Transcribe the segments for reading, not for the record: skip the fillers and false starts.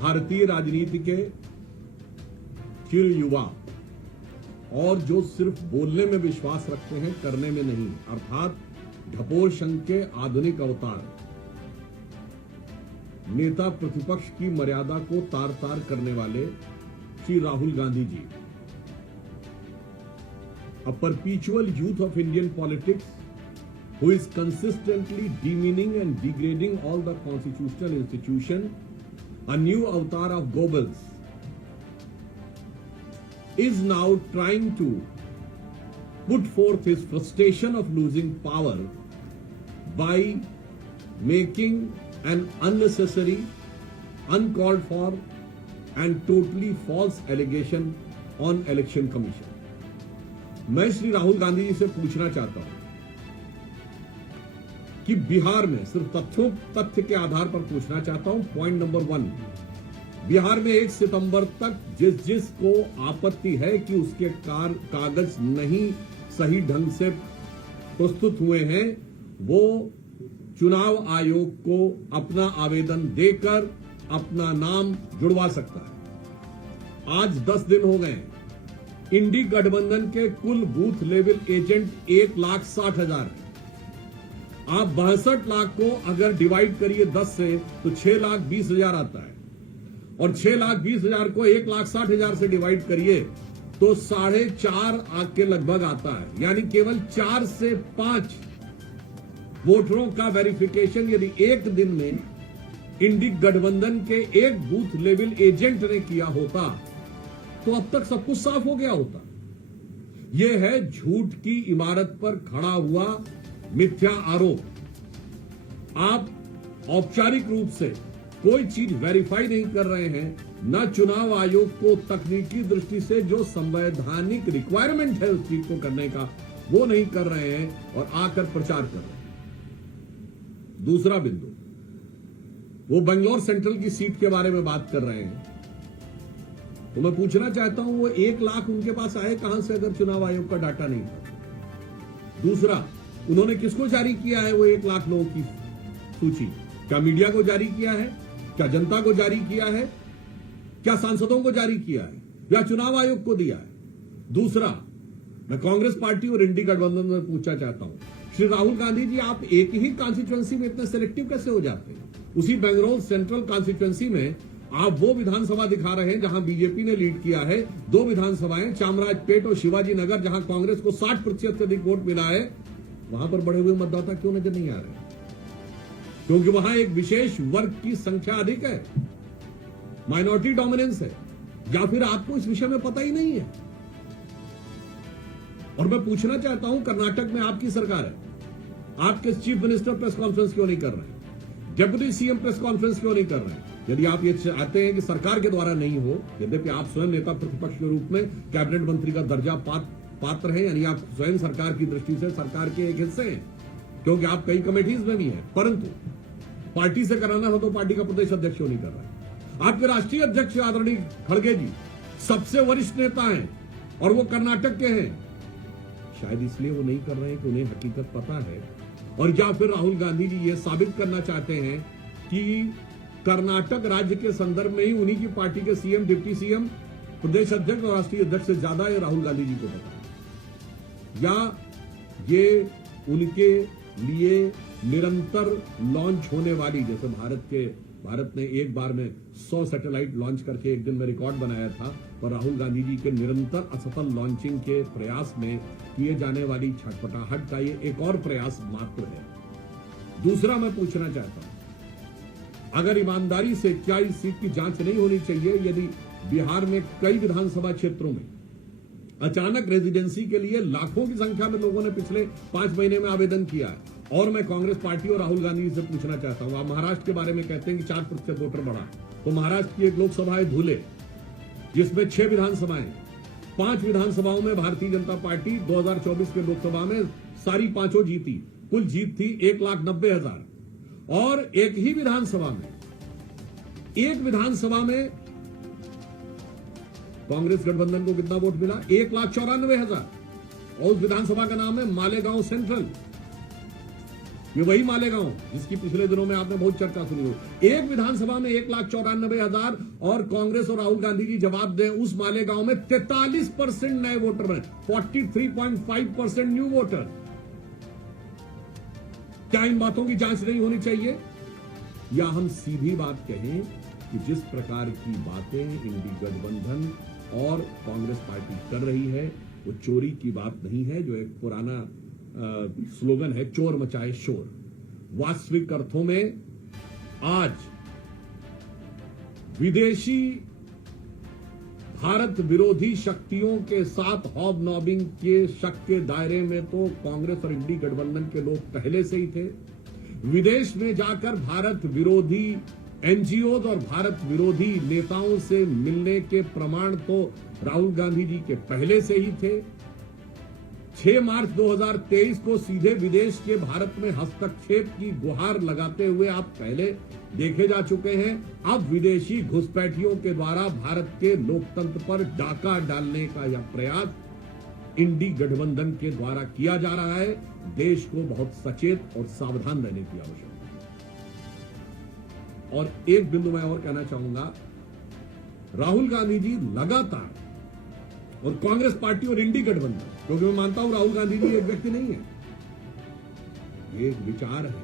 भारतीय राजनीति के चिर युवा और जो सिर्फ बोलने में विश्वास रखते हैं, करने में नहीं, अर्थात ढपोर संघ के आधुनिक अवतार, नेता प्रतिपक्ष की मर्यादा को तार तार करने वाले Shri Rahul Gandhi ji, a perpetual youth of Indian politics who is consistently demeaning and degrading all the constitutional institution, a new avatar of Goebbels, is now trying to put forth his frustration of losing power by making an unnecessary, uncalled for and totally false allegation on Election Commission. मैं श्री राहुल गांधी जी से पूछना चाहता हूं कि बिहार में, सिर्फ तथ्य के आधार पर पूछना चाहता हूं, पॉइंट नंबर 1, बिहार में 1 सितंबर तक जिसको आपत्ति है कि उसके कागज नहीं सही ढंग से प्रस्तुत हुए हैं, वो चुनाव आयोग को अपना आवेदन देकर अपना नाम जुड़वा सकता है। आज 10 दिन हो गए। इंडी गठबंधन के कुल बूथ लेवल एजेंट 1,60,000 है। आप 62 लाख को अगर डिवाइड करिए 10 से तो 6,20,000 आता है, और 6,20,000 को 1,60,000 से डिवाइड करिए तो 4.5 के लगभग आता है। यानी केवल 4 से 5 वोटरों का वेरिफिकेशन यदि एक दिन में इंडी गठबंधन के एक बूथ लेवल एजेंट ने किया होता तो अब तक सब कुछ साफ हो गया होता। यह है झूठ की इमारत पर खड़ा हुआ मिथ्या आरोप। आप औपचारिक रूप से कोई चीज वेरीफाई नहीं कर रहे हैं, न चुनाव आयोग को तकनीकी दृष्टि से जो संवैधानिक रिक्वायरमेंट है उस चीज को करने का वो नहीं कर रहे हैं, और आकर प्रचार कर रहे हैं। दूसरा बिंदु, वो बेंगलोर सेंट्रल की सीट के बारे में बात कर रहे हैं, तो मैं पूछना चाहता हूं वो 1 लाख उनके पास आए कहां से अगर चुनाव आयोग का डाटा नहीं था। दूसरा, उन्होंने किसको जारी किया है वो 1 लाख लोगों की सूची? क्या मीडिया को जारी किया है? क्या जनता को जारी किया है? क्या सांसदों को जारी किया है, या चुनाव आयोग को दिया है? दूसरा, मैं कांग्रेस पार्टी और इंडी गठबंधन में पूछना चाहता हूं, श्री राहुल गांधी जी, आप एक ही कॉन्स्टिट्यूएंसी में इतने सिलेक्टिव कैसे हो जाते हैं? उसी बेंगलोर सेंट्रल कॉन्स्टिट्यूएंसी में आप वो विधानसभा दिखा रहे हैं जहां बीजेपी ने लीड किया है, 2 विधानसभाएं चामराजपेट और शिवाजी नगर, जहां कांग्रेस को 60% से अधिक वोट मिला है, वहां पर बढ़े हुए मतदाता क्यों नजर नहीं आ रहे? क्योंकि वहां एक विशेष वर्ग की संख्या अधिक है, माइनॉरिटी डोमिनेंस है, या फिर आपको इस विषय में पता ही नहीं है? और मैं पूछना चाहता हूं, कर्नाटक में आपकी सरकार है, आपके चीफ मिनिस्टर प्रेस कॉन्फ्रेंस क्यों नहीं कर रहे हैं? डेप्यूटी सीएम प्रेस कॉन्फ्रेंस क्यों नहीं कर रहे हैं? यदि आप ये चाहते हैं कि सरकार के द्वारा नहीं हो, यद्यपि आप स्वयं नेता प्रतिपक्ष के रूप में कैबिनेट मंत्री का दर्जा पात्र हैं, यानी आप स्वयं सरकार की दृष्टि से सरकार के एक हिस्से हैं, क्योंकि आप कई कमेटीज में भी हैं, परंतु पार्टी से कराना हो तो पार्टी का प्रदेश अध्यक्ष क्यों नहीं कर रहा है? आपके राष्ट्रीय अध्यक्ष आदरणीय खड़गे जी सबसे वरिष्ठ नेता हैं और वो कर्नाटक के हैं। शायद इसलिए वो नहीं कर रहे हैं कि उन्हें हकीकत पता है, और या फिर राहुल गांधी जी ये साबित करना चाहते हैं कि कर्नाटक राज्य के संदर्भ में ही उन्हीं की पार्टी के सीएम, डिप्टी सीएम, प्रदेश अध्यक्ष और राष्ट्रीय अध्यक्ष से ज्यादा ये राहुल गांधी जी को पता है, या ये उनके लिए निरंतर लॉन्च होने वाली, जैसे भारत ने एक बार में 100 सैटेलाइट लॉन्च करके एक दिन में रिकॉर्ड बनाया था, पर राहुल गांधी जी के निरंतर असफल लॉन्चिंग के प्रयास में किए जाने वाली छटपटाहट का ये एक और प्रयास मात्र है। दूसरा, मैं पूछना चाहता हूं, अगर ईमानदारी से क्या इस सीट की जांच नहीं होनी चाहिए यदि बिहार में कई विधानसभा क्षेत्रों में अचानक रेजिडेंसी के लिए लाखों की संख्या में लोगों ने पिछले 5 महीने में आवेदन किया है? और मैं कांग्रेस पार्टी और राहुल गांधी जी से पूछना चाहता हूं, आप महाराष्ट्र के बारे में कहते हैं कि 4% वोटर बढ़ा, तो महाराष्ट्र की एक लोकसभा है धुले, जिसमें 6 विधानसभाएं, 5 विधानसभाओं में भारतीय जनता पार्टी 2024 के लोकसभा में सारी 5 जीती, कुल जीत थी 1,90,000, और एक ही विधानसभा में कांग्रेस गठबंधन को कितना वोट मिला? 1,94,000, और उस विधानसभा का नाम है मालेगांव सेंट्रल। ये वही मालेगांव जिसकी पिछले दिनों में आपने बहुत चर्चा सुनी हो। एक विधानसभा में 1,94,000 और कांग्रेस और राहुल गांधी जी जवाब दें, उस मालेगांव में 43% नए वोटर बने, 43.5% न्यू वोटर। क्या इन बातों की जांच नहीं होनी चाहिए? या हम सीधी बात कहें कि जिस प्रकार की बातें इंडी गठबंधन और कांग्रेस पार्टी कर रही है वो चोरी की बात नहीं है, जो एक पुराना स्लोगन है, चोर मचाए शोर। वास्तविक अर्थों में आज विदेशी भारत विरोधी शक्तियों के साथ हॉबनॉबिंग के शक के दायरे में तो कांग्रेस और इंडी गठबंधन के लोग पहले से ही थे। विदेश में जाकर भारत विरोधी एनजीओ और भारत विरोधी नेताओं से मिलने के प्रमाण तो राहुल गांधी जी के पहले से ही थे। 6 मार्च 2023 को सीधे विदेश के भारत में हस्तक्षेप की गुहार लगाते हुए आप पहले देखे जा चुके हैं। अब विदेशी घुसपैठियों के द्वारा भारत के लोकतंत्र पर डाका डालने का यह प्रयास इंडी गठबंधन के द्वारा किया जा रहा है। देश को बहुत सचेत और सावधान रहने की आवश्यकता है। और एक बिंदु मैं और कहना चाहूंगा, राहुल गांधी जी लगातार, और कांग्रेस पार्टी और इंडी गठबंधन, क्योंकि मैं मानता हूं राहुल गांधी जी एक व्यक्ति नहीं है, ये एक विचार है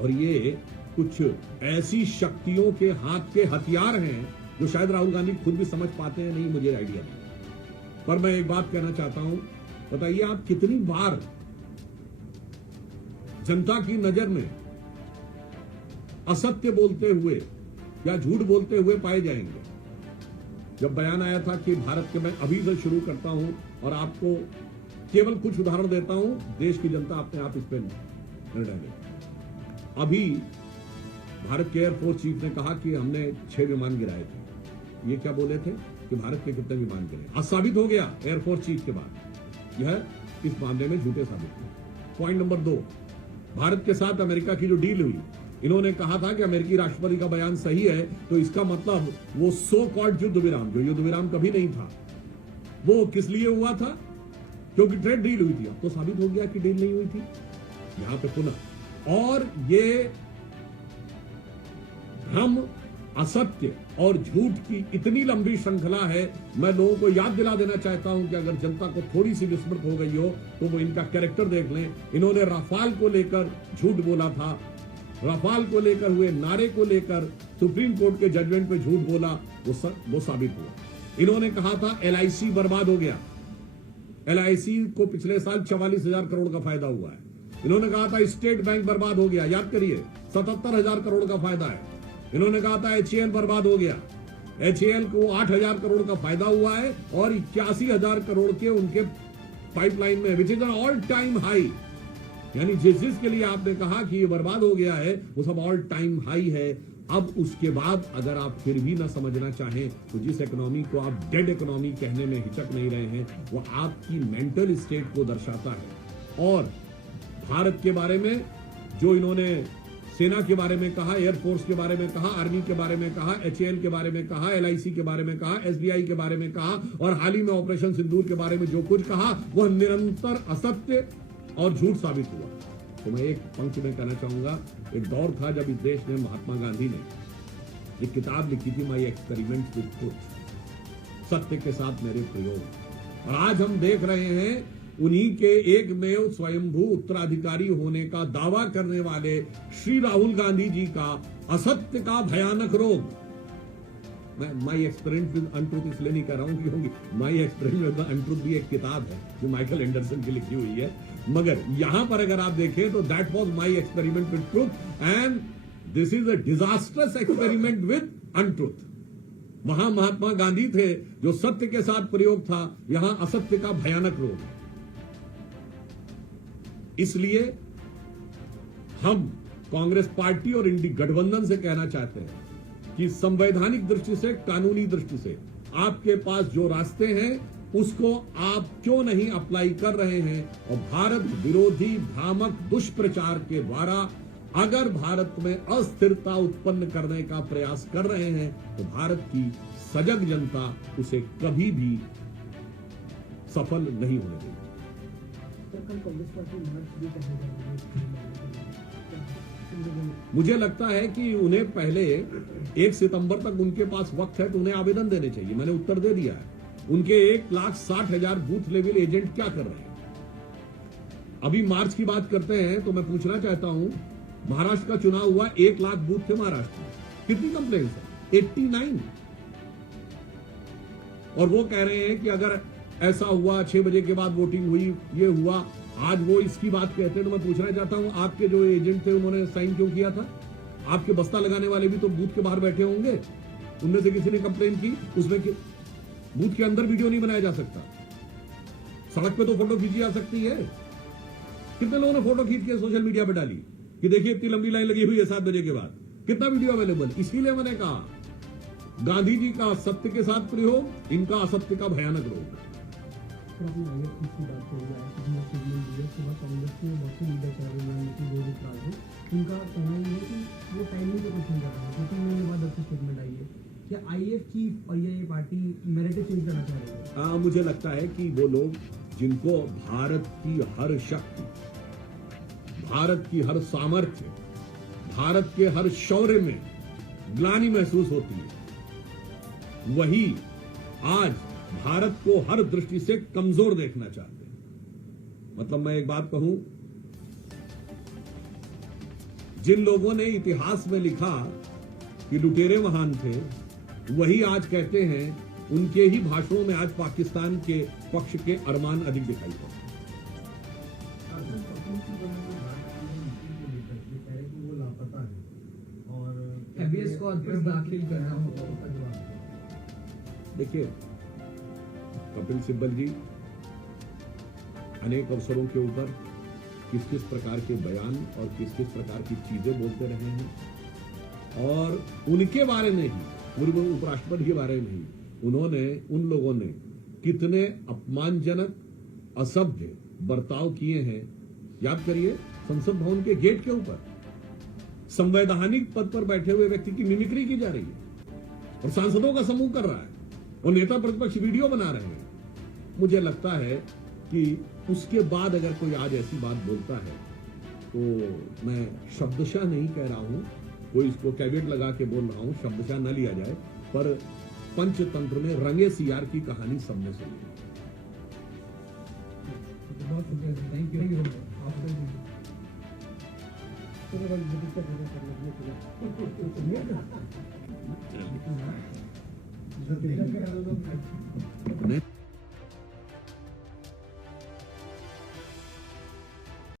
और ये कुछ ऐसी शक्तियों के हाथ के हथियार हैं जो शायद राहुल गांधी खुद भी समझ पाते हैं, नहीं मुझे आइडिया नहीं। पर मैं एक बात कहना चाहता हूं, बताइए आप कितनी बार जनता की नजर में असत्य बोलते हुए या झूठ बोलते हुए पाए जाएंगे। जब बयान आया था कि भारत के, मैं अभी से शुरू करता हूं और आपको केवल कुछ उदाहरण देता हूं, देश की जनता अपने आप इस पर निर्णय ले। अभी भारत के एयरफोर्स चीफ ने कहा कि हमने 6 विमान गिराए थे। ये क्या बोले थे कि भारत के कितने विमान गिरे? आज साबित हो गया एयरफोर्स चीफ के बाद, यह इस मामले में झूठे साबित हुए। पॉइंट नंबर 2, भारत के साथ अमेरिका की जो डील हुई, इन्होंने कहा था कि अमेरिकी राष्ट्रपति का बयान सही है, तो इसका मतलब वो सो कॉल्ड युद्ध विराम, जो युद्ध विराम कभी नहीं था, वो किस लिए हुआ था? क्योंकि ट्रेड डील हुई थी। अब तो साबित हो गया कि डील नहीं हुई थी यहां पे पुनः। और ये भ्रम, असत्य और झूठ की इतनी लंबी श्रृंखला है। मैं लोगों को याद दिला देना चाहता हूं कि अगर जनता को थोड़ी सी विस्मृत हो गई हो तो वो इनका कैरेक्टर देख लें। इन्होंने राफाल को लेकर झूठ बोला था, राफाल को लेकर हुए नारे को लेकर सुप्रीम कोर्ट के जजमेंट पे झूठ बोला, वो साबित हुआ। इन्होंने कहा था एलआईसी बर्बाद हो गया, एलआईसी को पिछले साल 44,000 करोड़ का फायदा हुआ है। इन्होंने कहा था स्टेट बैंक बर्बाद हो गया, याद करिए 77,000 करोड़ का फायदा है। इन्होंने कहा था एचएएल बर्बाद हो गया, एचएएल को 8,000 करोड़ का फायदा हुआ है और 81,000 करोड़ के उनके पाइपलाइन में, which is an all time high. यानी जिसके लिए आपने कहा कि ये बर्बाद हो गया है वो सब ऑल टाइम हाई है। अब उसके बाद अगर आप फिर भी ना समझना चाहें तो जिस इकोनॉमी को आप डेड इकोनॉमी कहने में हिचक नहीं रहे हैं, वो आपकी मेंटल स्टेट को दर्शाता है। और भारत के बारे में जो इन्होंने सेना के बारे में कहा, एयरफोर्स के बारे में कहा, आर्मी के बारे में कहा, एचएएल के बारे में कहा, एलआईसी के बारे में कहा, एसबीआई के बारे में कहा और हाल ही में ऑपरेशन सिंदूर के बारे में जो कुछ कहा वह निरंतर असत्य और झूठ साबित हुआ। तो मैं एक पंक्ति में कहना चाहूंगा, एक दौर था जब इस देश में महात्मा गांधी ने एक किताब लिखी थी, माई एक्सपेरिमेंट विद ट्रुथ, सत्य के साथ मेरे प्रयोग। और आज हम देख रहे हैं उन्हीं के एकमेव स्वयंभू उत्तराधिकारी होने का दावा करने वाले श्री राहुल गांधी जी का असत्य का भयानक रोग। मैं माई एक्सपेरिमेंट विद अनट्रुथ इसलिए नहीं कर रहा हूं क्योंकि माई एक्सपेरिमेंट विद अनट्रुथ भी एक किताब है जो माइकल एंडरसन की लिखी हुई है, मगर यहां पर अगर आप देखें तो that was my experiment with truth and this is a disasters experiment with untruth. वहां महात्मा गांधी थे जो सत्य के साथ प्रयोग था, यहां असत्य का भयानक रोग। इसलिए हम कांग्रेस पार्टी और इंडी गठबंधन से कहना चाहते हैं कि संवैधानिक दृष्टि से, कानूनी दृष्टि से आपके पास जो रास्ते हैं उसको आप क्यों नहीं अप्लाई कर रहे हैं, और भारत विरोधी भ्रामक दुष्प्रचार के द्वारा अगर भारत में अस्थिरता उत्पन्न करने का प्रयास कर रहे हैं तो भारत की सजग जनता उसे कभी भी सफल नहीं होने देगी। कल कांग्रेस पार्टी मार्च भी करने जा रही है। मुझे लगता है कि उन्हें पहले 1 सितंबर तक उनके पास वक्त है तो उन्हें आवेदन देने चाहिए। मैंने उत्तर दे दिया है। उनके 1,60,000 बूथ लेवल एजेंट क्या कर रहे हैं? अभी मार्च की बात करते हैं तो मैं पूछना चाहता हूं, महाराष्ट्र का चुनाव हुआ, 1 लाख बूथ थे महाराष्ट्र में, कितनी कंप्लेंट्स है? 89। और वो कह रहे हैं कि अगर ऐसा हुआ 6 बजे के बाद वोटिंग हुई, ये हुआ, आज वो इसकी बात कहते हैं। तो मैं पूछना चाहता हूं, आपके जो एजेंट थे उन्होंने साइन क्यों किया था? आपके बस्ता लगाने वाले भी तो बूथ के बाहर बैठे होंगे, उनमें से किसी ने कंप्लेन की? उसमें बूथ के अंदर वीडियो नहीं बनाया जा सकता, सड़क पे तो फोटो खींची जा सकती है। कितने लोगों ने फोटो खींच के सोशल मीडिया पे डाली कि देखिए इतनी लंबी लाइन लगी हुई है 7 बजे के बाद, कितना वीडियो अवेलेबल? इसीलिए मैंने कहा गांधी जी का सत्य के साथ प्रयोग, इनका असत्य का भयानक रोग। उनका कहना ये है कि वो टाइमिंग पे कुछ नहीं कर रहा है, 2-3 महीने बाद अच्छी स्टेटमेंट आई है। क्या आईएएफ चीफ और ये पार्टी नैरेटिव चेंज करना चाह रही है? हाँ, मुझे लगता है कि वो लोग जिनको भारत की हर शक्ति, भारत की हर सामर्थ्य, भारत के हर शौर्य में ग्लानि महसूस होती है, वही आज भारत को हर दृष्टि से कमजोर देखना चाहते हैं। मतलब मैं एक बात कहूं, जिन लोगों ने इतिहास में लिखा कि लुटेरे महान थे, वही आज कहते हैं, उनके ही भाषणों में आज पाकिस्तान के पक्ष के अरमान अधिक दिखाई पड़ते हैं। देखिए, कपिल सिब्बल जी अनेक अवसरों के ऊपर किस किस प्रकार के बयान और किस किस प्रकार की चीजें बोलते रहे हैं, और उनके बारे में ही, पूर्व उपराष्ट्रपति के बारे में ही उन्होंने, उन लोगों ने कितने अपमानजनक, असभ्य बर्ताव किए हैं। याद करिए, संसद भवन के गेट के ऊपर संवैधानिक पद पर बैठे हुए व्यक्ति की मिमिक्री की जा रही है और सांसदों का समूह कर रहा है और नेता प्रतिपक्ष वीडियो बना रहे हैं। मुझे लगता है कि उसके बाद अगर कोई आज ऐसी बात बोलता है तो मैं शब्दशः नहीं कह रहा हूं, कोई इसको कैविएट लगा के बोल रहा हूं, शब्दशः न लिया जाए, पर पंचतंत्र में रंगे सियार की कहानी सबने सुनी है।